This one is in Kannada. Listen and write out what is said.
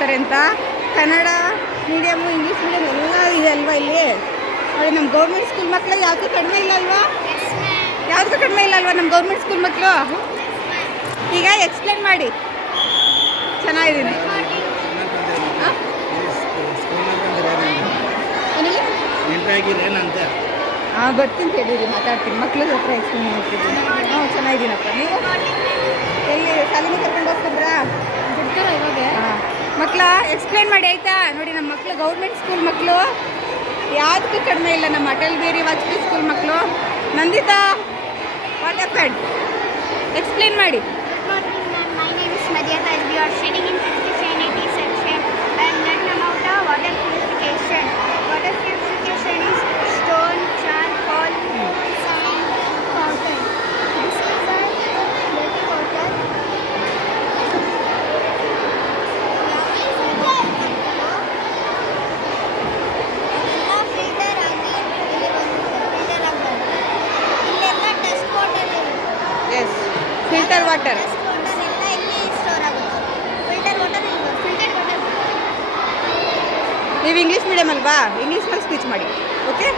ಹೇಳ್ಕೊಡ್ತಾರೆ ಅಂತ. ಕನ್ನಡ ಮೀಡಿಯಮು, ಇಂಗ್ಲೀಷ್ ಮೀಡಿಯಮ್ ಎಲ್ಲ ಇದೆ ಅಲ್ವಾ ಇಲ್ಲಿ. ನೋಡಿ ನಮ್ಮ ಗೌರ್ಮೆಂಟ್ ಸ್ಕೂಲ್ ಮಕ್ಕಳು ಯಾವುದೂ ಕಡಿಮೆ ಇಲ್ಲ ಅಲ್ವಾ, ಯಾವುದಕ್ಕೂ ಕಡಿಮೆ ಇಲ್ಲ ಅಲ್ವಾ ನಮ್ಮ ಗೌರ್ಮೆಂಟ್ ಸ್ಕೂಲ್ ಮಕ್ಕಳು. ಈಗ ಎಕ್ಸ್ಪ್ಲೇನ್ ಮಾಡಿ. ಚೆನ್ನಾಗಿದ್ದೀನಿ. ಹಾಂ ಬರ್ತೀನಿ ಕೇಳಿರಿ, ಮಾತಾಡ್ತೀನಿ. ಮಕ್ಳ ಹತ್ರ ಎಕ್ಸ್ಪ್ಲೇನ್ ಮಾಡ್ತಿದ್ದೀನಿ. ಚೆನ್ನಾಗಿದ್ದೀನಪ್ಪ. ನೀವು ಎಲ್ಲಿ ಶಾಲೆಗೆ ಕರ್ಕೊಂಡು ಹೋಗ್ತಿದ್ರಾ? ಬಿಡ್ತಾರ ಇವಾಗ? ಹಾಂ ಮಕ್ಕಳ ಎಕ್ಸ್ಪ್ಲೇನ್ ಮಾಡಿ ಆಯಿತಾ. ನೋಡಿ ನಮ್ಮ ಮಕ್ಕಳು ಗೌರ್ಮೆಂಟ್ ಸ್ಕೂಲ್ ಮಕ್ಕಳು ಯಾವುದಕ್ಕೂ ಕಡಿಮೆ ಇಲ್ಲ. ನಮ್ಮ ಅಟಲ್ ಬಿಹಾರಿ ವಾಜಪೇಯಿ ಸ್ಕೂಲ್ ಮಕ್ಕಳು. Nandita what happened? ಎಕ್ಸ್ಪ್ಲೇನ್ ಮಾಡಿ. My name is Madhyata. We are studying in 5th sanitary section. I am learning about water purification. Water purification is stone, charcoal, cement, water. This is a dirty water. Filter ಆಗಿ ಫಿಲ್ಟರ್ ಆಗಬೇಕು. ಇಲ್ಲೆಲ್ಲ ಟೆಸ್ಟ್ ವಾಟರ್ ಇರುತ್ತೆ. Yes, filter water. ನೀವು ಇಂಗ್ಲೀಷ್ ಮೀಡಿಯಮ್ ಅಲ್ವಾ, ಇಂಗ್ಲೀಷ್ನಲ್ಲಿ ಸ್ಪೀಚ್ ಮಾಡಿ. ಓಕೆ.